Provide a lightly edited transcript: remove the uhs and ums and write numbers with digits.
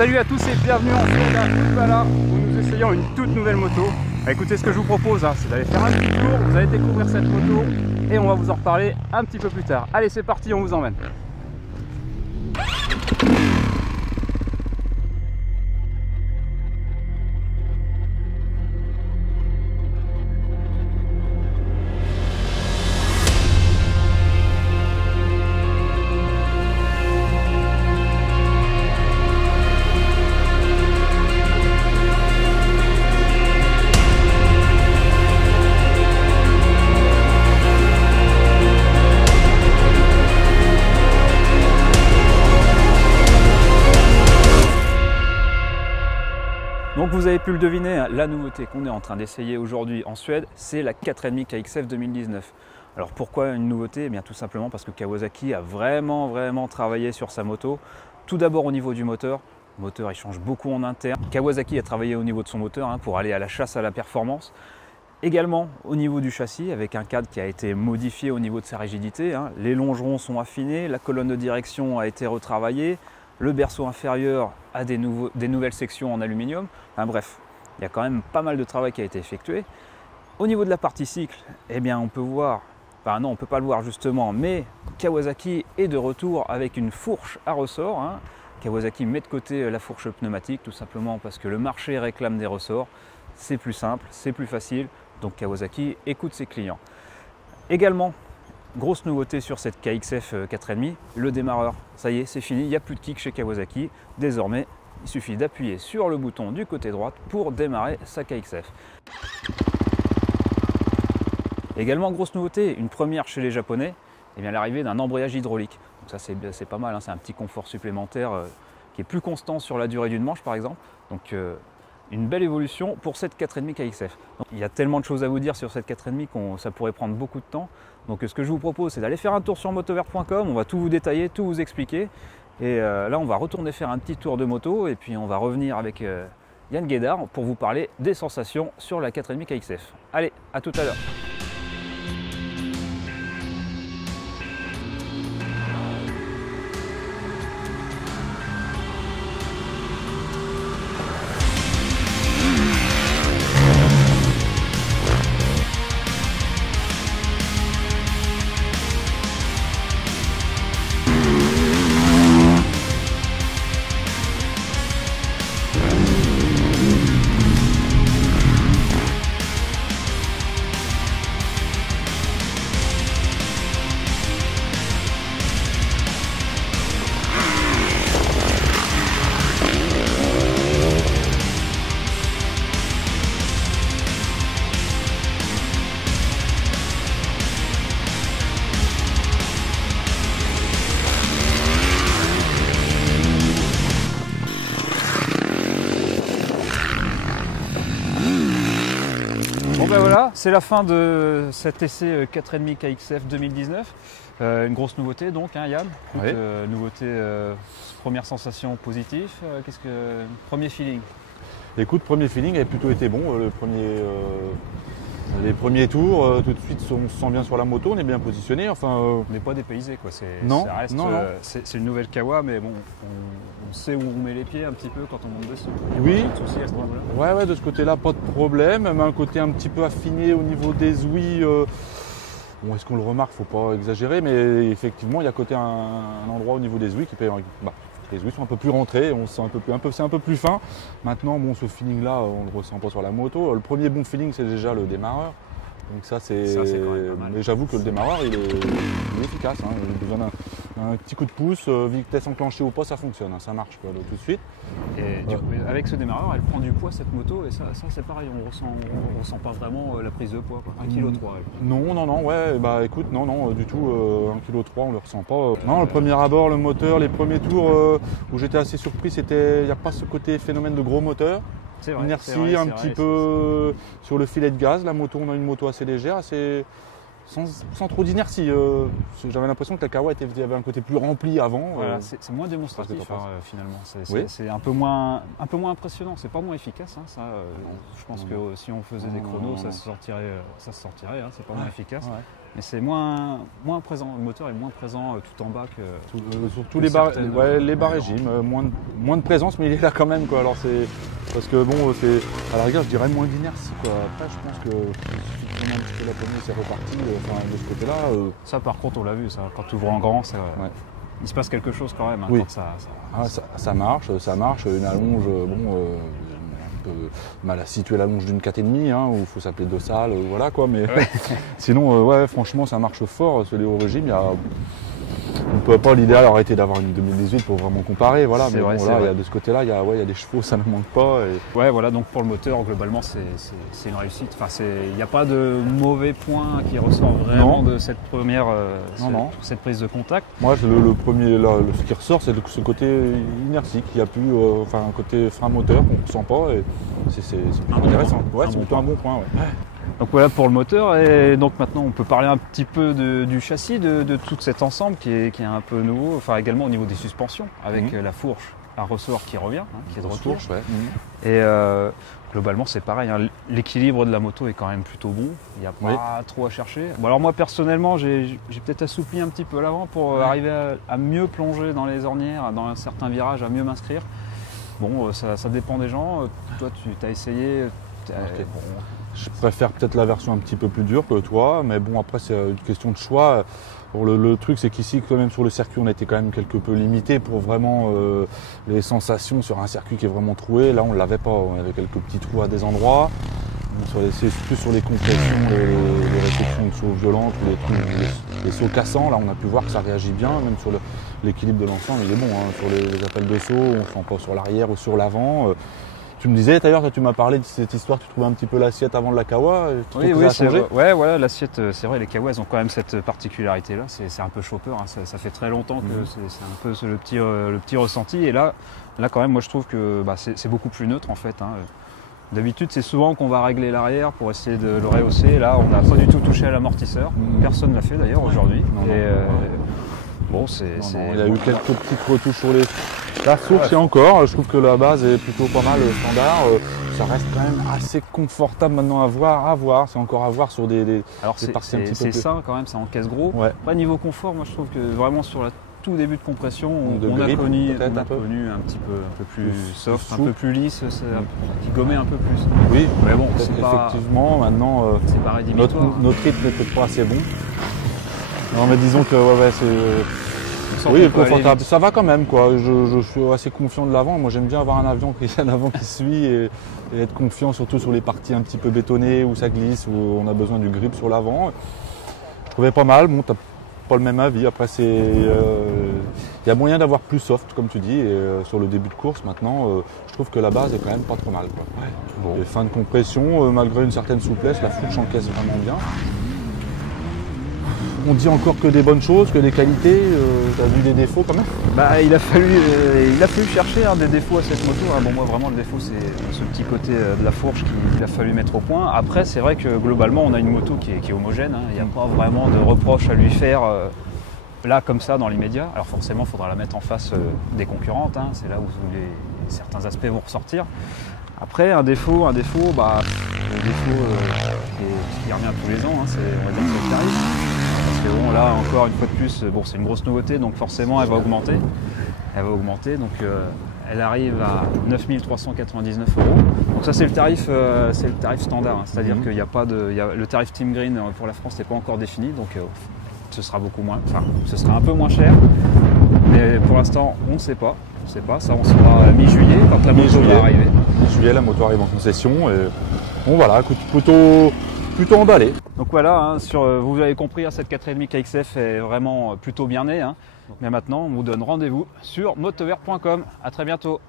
Salut à tous et bienvenue en Suède à Uddevalla où nous essayons une toute nouvelle moto. Écoutez, ce que je vous propose, c'est d'aller faire un petit tour, vous allez découvrir cette moto et on va vous en reparler un petit peu plus tard. Allez, c'est parti, on vous emmène. Donc vous avez pu le deviner, la nouveauté qu'on est en train d'essayer aujourd'hui en Suède, c'est la 4,5 KXF 2019. Alors pourquoi une nouveauté? Eh bien tout simplement parce que Kawasaki a vraiment travaillé sur sa moto. Tout d'abord au niveau du moteur. Le moteur il change beaucoup en interne. Kawasaki a travaillé au niveau de son moteur pour aller à la chasse à la performance. Également au niveau du châssis avec un cadre qui a été modifié au niveau de sa rigidité. Les longerons sont affinés, la colonne de direction a été retravaillée. Le berceau inférieur a des nouvelles sections en aluminium. Enfin, bref, il y a quand même pas mal de travail qui a été effectué. Au niveau de la partie cycle, eh bien on peut voir, enfin non on ne peut pas le voir justement, mais Kawasaki est de retour avec une fourche à ressort. Kawasaki met de côté la fourche pneumatique tout simplement parce que le marché réclame des ressorts. C'est plus simple, c'est plus facile, donc Kawasaki écoute ses clients. Également, grosse nouveauté sur cette KXF 4,5, le démarreur. Ça y est, c'est fini, il n'y a plus de kick chez Kawasaki. Désormais, il suffit d'appuyer sur le bouton du côté droit pour démarrer sa KXF. Également, grosse nouveauté, une première chez les Japonais, eh bien l'arrivée d'un embrayage hydraulique. Donc ça c'est pas mal, c'est un petit confort supplémentaire qui est plus constant sur la durée d'une manche par exemple. Donc une belle évolution pour cette 4,5 KXF. Donc, il y a tellement de choses à vous dire sur cette 4,5 que ça pourrait prendre beaucoup de temps. Donc ce que je vous propose, c'est d'aller faire un tour sur motovert.com, on va tout vous détailler, tout vous expliquer. Et là, on va retourner faire un petit tour de moto et puis on va revenir avec Yann Guédard pour vous parler des sensations sur la 4,5 KXF. Allez, à tout à l'heure. Bon ben voilà, c'est la fin de cet essai 4,5 KXF 2019. Une grosse nouveauté donc, Yann. Oui. Nouveauté, première sensation positive. Premier feeling? Écoute, premier feeling a plutôt été bon. Les premiers tours, tout de suite, on se sent bien sur la moto, on est bien positionné. Enfin, On n'est pas dépaysé quoi. Non, ça reste, non. C'est une nouvelle Kawa, mais bon, on sait où on met les pieds un petit peu quand on monte dessus. Oui. Pas de souci à ce niveau-là. ouais, de ce côté-là, pas de problème. Même un côté un petit peu affiné au niveau des ouïes. Bon, est-ce qu'on le remarque? Faut pas exagérer, mais effectivement, il y a côté un endroit au niveau des ouïes qui peut. Les ouïes sont un peu plus rentrées, on sent c'est un peu plus fin. Maintenant, bon, ce feeling-là, on le ressent pas sur la moto. Le premier bon feeling, c'est déjà le démarreur. Donc ça, c'est quand même pas mal. Mais j'avoue que le démarreur, il est efficace. Il a besoin d'un petit coup de pouce, vitesse enclenchée ou pas, ça fonctionne, ça marche quoi, tout de suite. Et du coup, avec ce démarreur, elle prend du poids cette moto, et ça c'est pareil, on ressent pas vraiment la prise de poids. 1,3 kg. Non, ouais, bah écoute, non, du tout, 1,3 kg, on le ressent pas. Non, le premier abord, le moteur, les premiers tours où j'étais assez surpris, il n'y a pas ce côté phénomène de gros moteur. C'est vrai, Inertie un petit peu sur le filet de gaz. La moto, on a une moto assez légère, assez sans trop d'inertie. J'avais l'impression que la Kawa avait un côté plus rempli avant. Voilà, c'est moins démonstratif finalement. Oui. C'est un peu moins impressionnant. C'est pas moins efficace. Hein, ça, je pense que si on faisait des chronos, ça se sortirait. Hein, c'est pas moins efficace. Ouais. Mais c'est moins présent. Le moteur est moins présent tout en bas que sur tous les bas régimes. Moins de présence, mais il est là quand même, quoi. Alors parce que bon, à la rigueur, je dirais moins d'inertie, quoi. Après, je pense que si tu un petit peu la poignée, c'est reparti. De ce côté-là. Ça, par contre, on l'a vu. Ça, quand tu ouvres en grand, il se passe quelque chose quand même. Hein, oui. Quand ça marche. Une allonge, un peu mal à situer l'allonge d'une 4,5, hein, où il faut s'appeler dossal, voilà quoi. Mais sinon, franchement, ça marche fort. Ce Léo régime, on ne peut pas, l'idéal aurait été d'avoir une 2018 pour vraiment comparer, voilà. Mais bon, là, de ce côté-là, il y a des chevaux, ça ne manque pas. Ouais, voilà. Donc pour le moteur, globalement, c'est une réussite. Enfin, il n'y a pas de mauvais point qui ressort vraiment de cette première, cette prise de contact. Moi, le premier, ce qui ressort, c'est ce côté inertique. Il y a plus, un côté frein moteur qu'on ne ressent pas. Et c'est intéressant. Ouais, c'est plutôt un bon point. Ouais. Donc voilà pour le moteur, et donc maintenant on peut parler un petit peu du châssis, de tout cet ensemble qui est un peu nouveau, enfin également au niveau des suspensions, avec la fourche à ressort qui revient, qui est de retour. Et globalement c'est pareil, hein, l'équilibre de la moto est quand même plutôt bon, il n'y a pas trop à chercher. Bon, alors moi personnellement j'ai peut-être assoupli un petit peu l'avant pour arriver à mieux plonger dans les ornières, dans certains virages, à mieux m'inscrire. Bon, ça dépend des gens, toi tu as essayé. Je préfère peut-être la version un petit peu plus dure que toi, mais bon, après c'est une question de choix. Bon, le truc, c'est qu'ici, quand même sur le circuit, on a été quand même quelque peu limité pour vraiment les sensations sur un circuit qui est vraiment troué. Là, on ne l'avait pas, on avait quelques petits trous à des endroits. C'est plus sur les compressions, les réceptions de sauts violentes, les sauts cassants. Là, on a pu voir que ça réagit bien, même sur l'équilibre de l'ensemble, il est bon. Hein. Sur les appels de saut, on ne sent pas sur l'arrière ou sur l'avant. Tu me disais d'ailleurs, tu m'as parlé de cette histoire, tu trouvais un petit peu l'assiette avant de la Kawa. Oui, c'est vrai. Ouais, voilà, l'assiette, c'est vrai, les Kawa, elles ont quand même cette particularité-là. C'est un peu chopper, hein. Ça fait très longtemps que c'est un peu le petit ressenti. Et là, quand même, moi je trouve que c'est beaucoup plus neutre en fait. Hein. D'habitude, c'est souvent qu'on va régler l'arrière pour essayer de le rehausser. Là, on n'a pas du tout touché à l'amortisseur. Personne ne l'a fait d'ailleurs aujourd'hui. Bon, il y a eu quelques petites retouches sur la fourche et encore. Je trouve que la base est plutôt pas mal standard. Ça reste quand même assez confortable maintenant à voir. C'est encore à voir sur des parties un petit peu c'est sain quand même, ça encaisse gros. Ouais. Après, niveau confort, moi je trouve que vraiment sur le tout début de compression, on a connu un petit peu un peu plus soft, un peu plus lisse, qui gommait un peu plus. Oui, mais bon, effectivement, maintenant c'est pas rédhibitoire. Notre rythme n'est peut-être pas assez bon. Non, mais disons que oui, confortable. Ça va quand même, quoi. Je suis assez confiant de l'avant. Moi, j'aime bien avoir un avion qui suit et être confiant, surtout sur les parties un petit peu bétonnées où ça glisse, où on a besoin du grip sur l'avant. Je trouvais pas mal. Bon, t'as pas le même avis. Après, il y a moyen d'avoir plus soft, comme tu dis. Et sur le début de course, maintenant, je trouve que la base est quand même pas trop mal, quoi. Ouais. Bon. Les fins de compression, malgré une certaine souplesse, la fourche encaisse vraiment bien. On dit encore que des bonnes choses, que des qualités, tu as vu des défauts quand même? Il a fallu chercher des défauts à cette moto. Bon, moi vraiment le défaut c'est ce petit côté de la fourche qu'il a fallu mettre au point. Après c'est vrai que globalement on a une moto qui est homogène, hein. Il n'y a pas vraiment de reproches à lui faire là comme ça dans l'immédiat. Alors forcément il faudra la mettre en face des concurrentes, hein. C'est là où certains aspects vont ressortir. Après un défaut, le défaut qui revient tous les ans, hein, on va dire que c'est le tarif. Parce que bon, là encore une fois de plus, c'est une grosse nouveauté, donc forcément elle va augmenter. Donc elle arrive à 9 399 €. Donc ça c'est le tarif standard, hein. C'est-à-dire qu'il n'y a pas le tarif Team Green pour la France n'est pas encore défini, donc ce sera beaucoup moins, ce sera un peu moins cher. Mais pour l'instant on ne sait pas. Ça on saura à mi-juillet quand la moto va arriver. Mi-juillet la moto arrive en concession et bon voilà, écoute, plutôt emballé. Donc voilà, hein, vous avez compris, hein, cette 4,5 KXF est vraiment plutôt bien née. Hein. Mais maintenant, on vous donne rendez-vous sur motovert.com. À très bientôt.